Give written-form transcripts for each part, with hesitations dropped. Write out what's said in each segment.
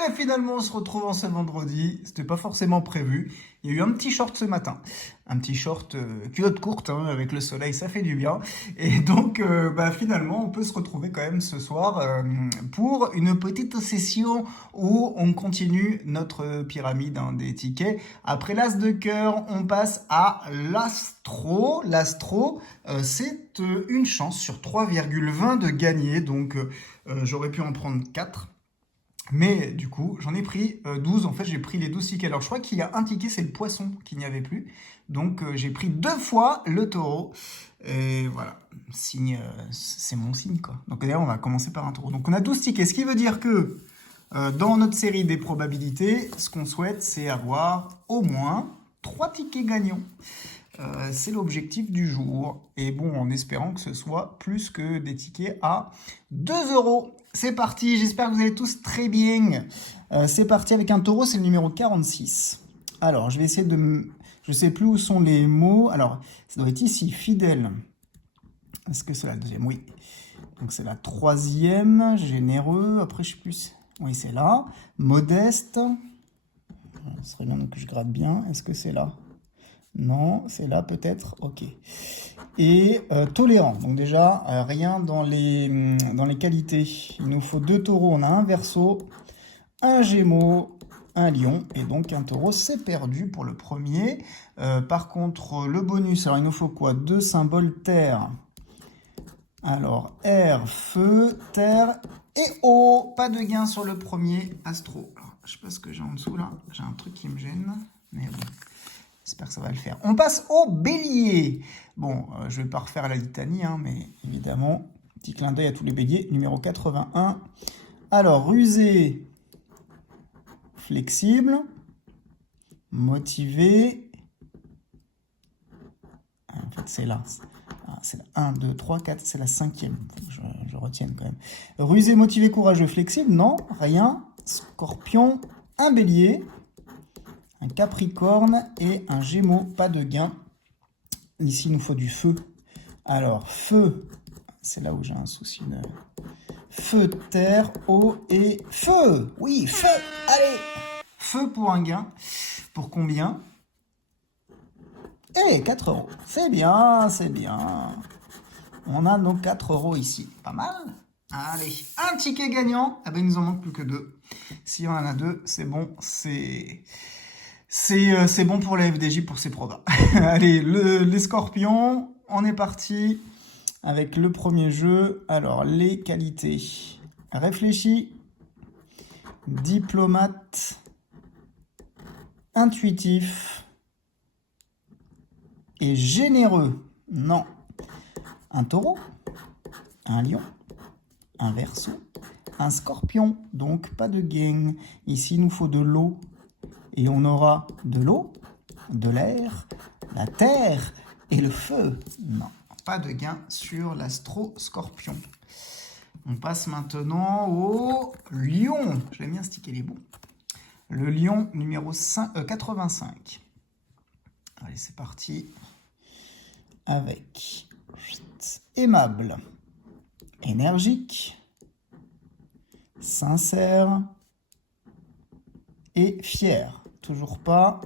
ben finalement, on se retrouve en ce vendredi. C'était pas forcément prévu. Il y a eu un petit short ce matin. Un petit short culotte courte, hein, avec le soleil, ça fait du bien. Et donc, bah, finalement, on peut se retrouver quand même ce soir pour une petite session où on continue notre pyramide hein, des tickets. Après l'as de cœur, on passe à l'astro. L'astro, c'est une chance sur 3,20 de gagner. Donc, j'aurais pu en prendre 4. Mais du coup, j'en ai pris 12. En fait, j'ai pris les 12 tickets. Alors, je crois qu'il y a un ticket, c'est le poisson qu'il n'y avait plus. Donc, j'ai pris 2 fois le taureau. Et voilà, signe, c'est mon signe, quoi. Donc, d'ailleurs, on va commencer par un taureau. Donc, on a 12 tickets, ce qui veut dire que dans notre série des probabilités, ce qu'on souhaite, c'est avoir au moins 3 tickets gagnants. C'est l'objectif du jour. Et bon, en espérant que ce soit plus que des tickets à 2 euros. C'est parti, j'espère que vous allez tous très bien. C'est parti avec un taureau, c'est le numéro 46. Alors, je vais essayer de... Je sais plus où sont les mots. Alors, ça doit être ici, fidèle. Est-ce que c'est la deuxième? Oui. Donc, c'est la troisième, généreux. Après, je sais plus... Oui, c'est là. Modeste. Ce serait bien que je gratte bien. Est-ce que c'est là? Non, c'est là peut-être. Ok. Et tolérant. Donc déjà, rien dans les qualités. Il nous faut 2 taureaux. On a un verseau, un gémeau, un lion. Et donc un taureau, c'est perdu pour le premier. Par contre, le bonus, alors il nous faut quoi? 2 symboles terre. Alors, air, feu, terre et eau. Pas de gain sur le premier astro. Alors, je sais pas ce que j'ai en dessous là. J'ai un truc qui me gêne. Mais bon. J'espère que ça va le faire. On passe au bélier. Bon, je ne vais pas refaire la litanie, hein, mais évidemment, petit clin d'œil à tous les béliers. Numéro 81. Alors, rusé, flexible, motivé. En fait, c'est là. C'est la 1, 2, 3, 4, c'est la 5e. Je retienne quand même. Rusé, motivé, courageux, flexible. Non, rien. Scorpion, un bélier. Un capricorne et un gémeau, pas de gain. Ici, il nous faut du feu. Alors, feu, c'est là où j'ai un souci. Feu, terre, eau et feu. Oui, feu, allez. Feu pour un gain. Pour combien? Eh, 4 euros. C'est bien, c'est bien. On a nos 4 euros ici. Pas mal. Allez, un ticket gagnant. Ah ben, il nous en manque plus que 2. Si on en a 2, c'est bon, c'est bon pour la FDJ, pour ses probas. Allez, les scorpions, on est parti avec le premier jeu. Alors, les qualités. Réfléchi, diplomate, intuitif et généreux. Non. Un taureau, un lion, un verseau, un scorpion. Donc, pas de gain. Ici, il nous faut de l'eau. Et on aura de l'eau, de l'air, la terre et le feu. Non, pas de gain sur l'astro-scorpion. On passe maintenant au lion. Je l'aime bien sticker les bons. Le lion numéro 85. Allez, c'est parti. Avec aimable, énergique, sincère et fier. Toujours pas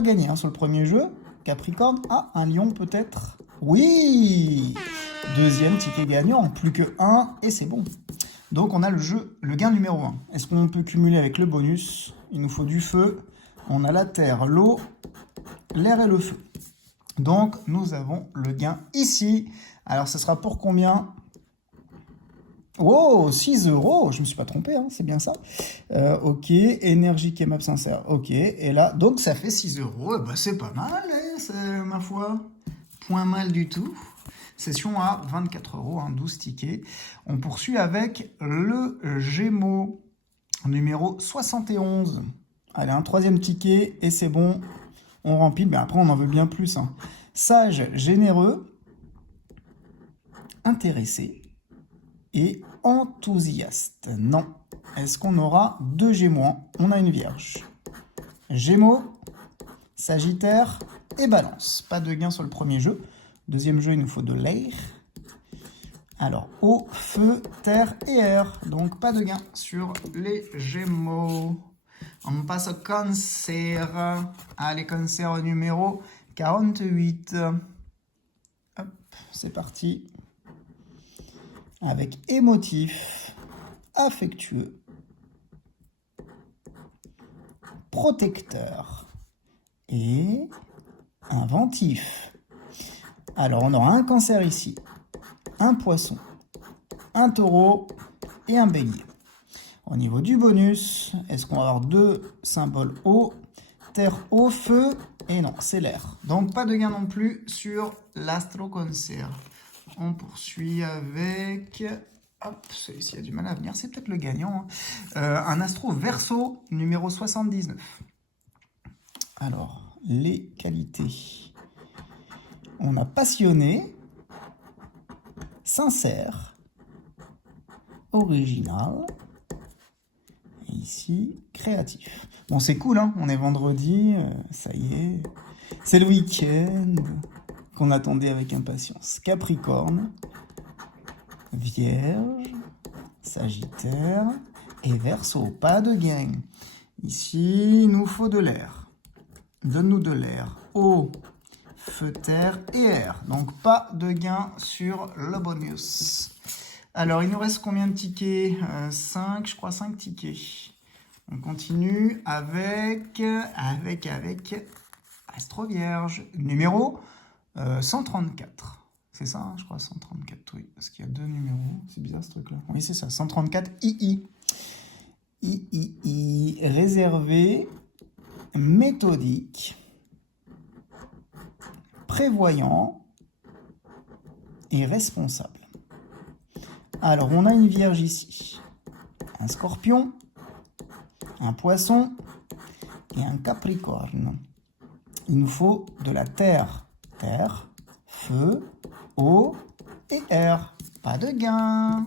gagné hein, sur le premier jeu. Capricorne, ah, un lion peut-être. Oui, deuxième ticket gagnant, plus que 1 et c'est bon. Donc on a le gain numéro 1. Est-ce qu'on peut cumuler avec le bonus? Il nous faut du feu. On a la terre, l'eau, l'air et le feu. Donc nous avons le gain ici. Alors ce sera pour combien? Oh, 6 euros, je ne me suis pas trompé, hein, c'est bien ça. Ok, énergie, aimable, sincère, ok. Et là, donc ça fait 6 euros, bah, c'est pas mal, hein, ma foi. Point mal du tout. Session à 24 euros, hein, 12 tickets. On poursuit avec le Gémeaux, numéro 71. Allez, un troisième ticket et c'est bon, on remplit. Mais après, on en veut bien plus. Hein. Sage, généreux, intéressé et enthousiaste. Non. Est-ce qu'on aura 2 Gémeaux? On a une Vierge. Gémeaux, Sagittaire et Balance. Pas de gain sur le premier jeu. Deuxième jeu, il nous faut de l'air. Alors, eau, feu, terre et air. Donc, pas de gain sur les Gémeaux. On passe au cancer. Allez, cancer numéro 48. Hop, c'est parti. Avec émotif, affectueux, protecteur et inventif. Alors, on aura un cancer ici, un poisson, un taureau et un bélier. Au niveau du bonus, est-ce qu'on va avoir deux symboles eau, terre, eau, feu? Et non, c'est l'air. Donc, pas de gain non plus sur l'astro-cancer. On poursuit avec... Hop, celui-ci a du mal à venir, c'est peut-être le gagnant. Un astro verso numéro 79. Alors, les qualités. On a passionné, sincère, original, et ici, créatif. Bon, c'est cool, hein, on est vendredi, ça y est, c'est le week-end qu'on attendait avec impatience. Capricorne, Vierge, Sagittaire et Verseau, pas de gain. Ici, il nous faut de l'air. Donne-nous de l'air. Eau, feu, terre et air. Donc, pas de gain sur le bonus. Alors, il nous reste combien de tickets? 5, je crois 5 tickets. On continue avec Astro Vierge, numéro 134. C'est ça, hein, je crois, 134, oui. Parce qu'il y a deux numéros. C'est bizarre, ce truc-là. Oui, c'est ça, 134 II. III, réservé, méthodique, prévoyant et responsable. Alors, on a une Vierge ici, un Scorpion, un Poisson et un Capricorne. Il nous faut de la terre, feu, eau et air. Pas de gain.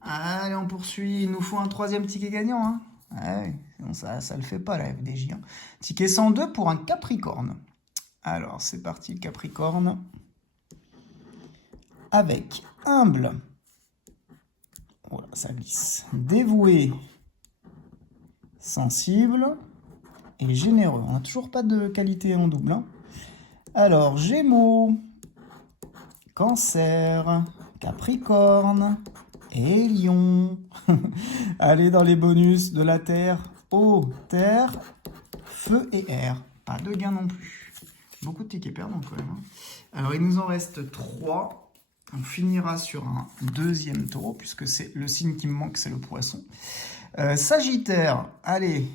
Allez, on poursuit. Il nous faut un troisième ticket gagnant. Hein. Ouais, ça le fait pas, la FDJ. Hein. Ticket 102 pour un Capricorne. Alors, c'est parti, le Capricorne. Avec humble. Voilà, ça glisse. Dévoué, sensible et généreux. On n'a toujours pas de qualité en double. Hein. Alors, Gémeaux, Cancer, Capricorne et Lion. Allez dans les bonus de la Terre. Eau, terre, feu et air. Pas de gain non plus. Beaucoup de tickets perdants quand même. Hein. Alors, il nous en reste 3. On finira sur un deuxième taureau, puisque c'est le signe qui me manque, c'est le poisson. Sagittaire, allez.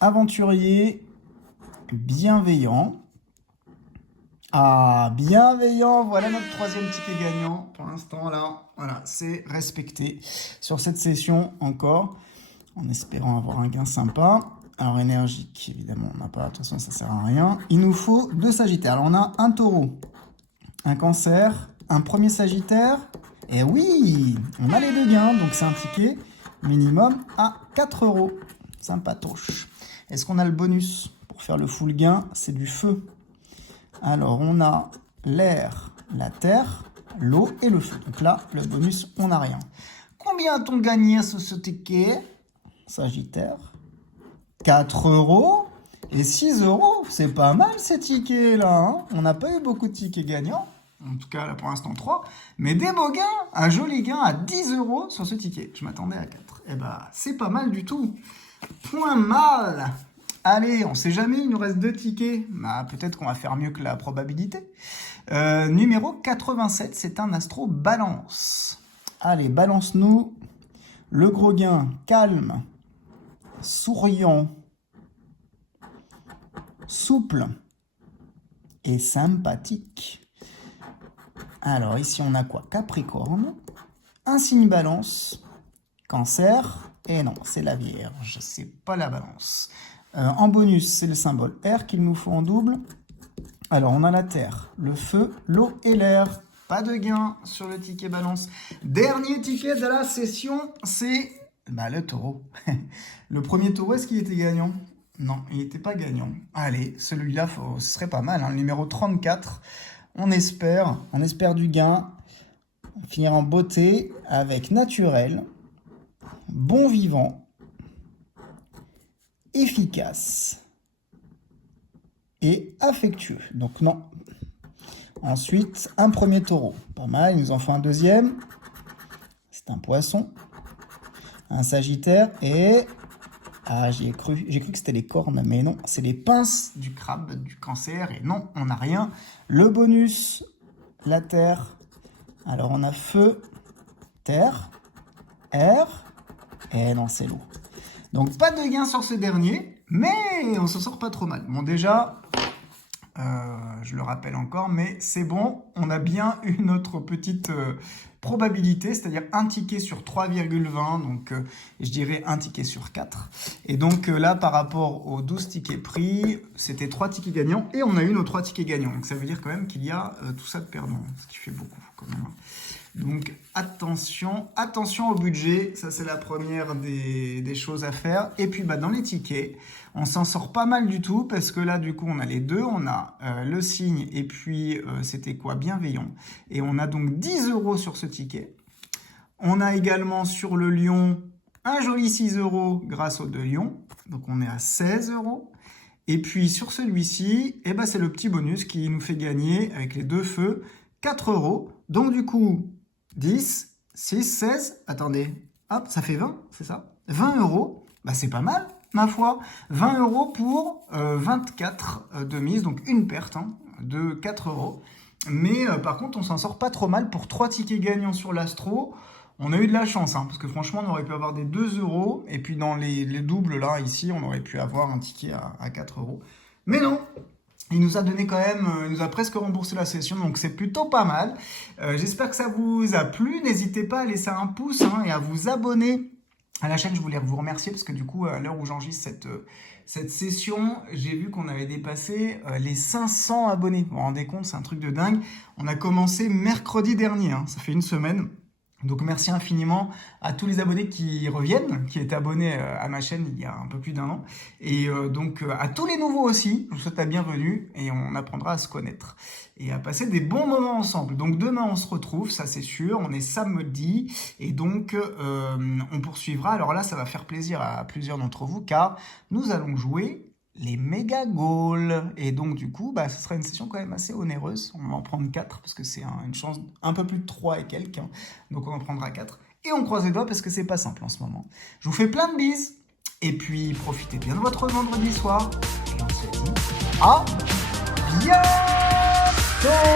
Aventurier, bienveillant. Ah, bienveillant, voilà notre troisième ticket gagnant. Pour l'instant, là, voilà, c'est respecté sur cette session encore, en espérant avoir un gain sympa. Alors, énergique, évidemment, on n'a pas, de toute façon, ça sert à rien. Il nous faut 2 Sagittaires. Alors, on a un taureau, un Cancer, un premier Sagittaire. Et oui, on a les 2 gains, donc c'est un ticket minimum à 4 €. Sympatoche. Est-ce qu'on a le bonus pour faire le full gain? C'est du feu. Alors, on a l'air, la terre, l'eau et le feu. Donc là, le bonus, on n'a rien. Combien a-t-on gagné sur ce ticket? Sagittaire. 4 € et 6 €. C'est pas mal ces tickets-là. Hein, on n'a pas eu beaucoup de tickets gagnants. En tout cas, là, pour l'instant, 3. Mais des beaux gains. Un joli gain à 10 € sur ce ticket. Je m'attendais à 4. Eh ben, c'est pas mal du tout. Point mal. Allez, on sait jamais, il nous reste 2 tickets. Bah, peut-être qu'on va faire mieux que la probabilité. Numéro 87, c'est un astro balance. Allez, balance-nous le gros gain. Calme, souriant, souple et sympathique. Alors, ici, on a quoi? Capricorne, un signe balance, Cancer, et non, c'est la Vierge, c'est pas la balance. En bonus, c'est le symbole R qu'il nous faut en double. Alors, on a la terre, le feu, l'eau et l'air. Pas de gain sur le ticket balance. Dernier ticket de la session, c'est le taureau. Le premier taureau, est-ce qu'il était gagnant? Non, il n'était pas gagnant. Allez, celui-là, ce serait pas mal. Hein. Le numéro 34, On espère du gain. On va finir en beauté avec naturel, bon vivant, efficace et affectueux. Donc non. Ensuite, un premier taureau. Pas mal, il nous en faut un deuxième. C'est un poisson. Un sagittaire et... Ah, j'y ai cru. J'ai cru que c'était les cornes, mais non. C'est les pinces du crabe, du cancer. Et non, on n'a rien. Le bonus, la terre. Alors, on a feu, terre, air. Et non, c'est l'eau. Donc, pas de gain sur ce dernier, mais on s'en sort pas trop mal. Bon, déjà... je le rappelle encore, mais c'est bon, on a bien eu notre petite probabilité, c'est-à-dire un ticket sur 3,20, donc je dirais un ticket sur 4. Et donc là, par rapport aux 12 tickets pris, c'était 3 tickets gagnants, et on a eu nos 3 tickets gagnants. Donc ça veut dire quand même qu'il y a tout ça de perdant, ce qui fait beaucoup quand même. Donc attention au budget, ça c'est la première des choses à faire. Et puis dans les tickets, on s'en sort pas mal du tout parce que là du coup on a les deux, on a le signe et puis c'était quoi, bienveillant. Et on a donc 10 € sur ce ticket. On a également sur le lion un joli 6 € grâce aux 2 lions, donc on est à 16 €. Et puis sur celui-ci, c'est le petit bonus qui nous fait gagner avec les 2 feux 4 €. Donc du coup 10, 6, 16, attendez, hop, ça fait 20, c'est ça? 20 €, c'est pas mal, ma foi. 20 € pour 24 de mise, donc une perte de 4 €. Mais par contre, on s'en sort pas trop mal pour 3 tickets gagnants sur l'Astro. On a eu de la chance, parce que franchement, on aurait pu avoir des 2 €. Et puis dans les doubles, là, ici, on aurait pu avoir un ticket à 4 €. Mais non! Il nous a donné quand même, il nous a presque remboursé la session, donc c'est plutôt pas mal. J'espère que ça vous a plu. N'hésitez pas à laisser un pouce et à vous abonner à la chaîne. Je voulais vous remercier parce que du coup, à l'heure où j'enregistre cette session, j'ai vu qu'on avait dépassé les 500 abonnés. Vous vous rendez compte, c'est un truc de dingue. On a commencé mercredi dernier, ça fait une semaine. Donc merci infiniment à tous les abonnés qui reviennent, qui étaient abonnés à ma chaîne il y a un peu plus d'1 an. Et donc à tous les nouveaux aussi, je vous souhaite la bienvenue et on apprendra à se connaître et à passer des bons moments ensemble. Donc demain on se retrouve, ça c'est sûr, on est samedi et donc on poursuivra. Alors là ça va faire plaisir à plusieurs d'entre vous car nous allons jouer les méga goals. Et donc du coup, ce sera une session quand même assez onéreuse. On va en prendre 4 parce que c'est une chance un peu plus de 3 et quelques. Donc on en prendra 4. Et on croise les doigts parce que c'est pas simple en ce moment. Je vous fais plein de bises. Et puis profitez bien de votre vendredi soir. Et on se dit à bientôt.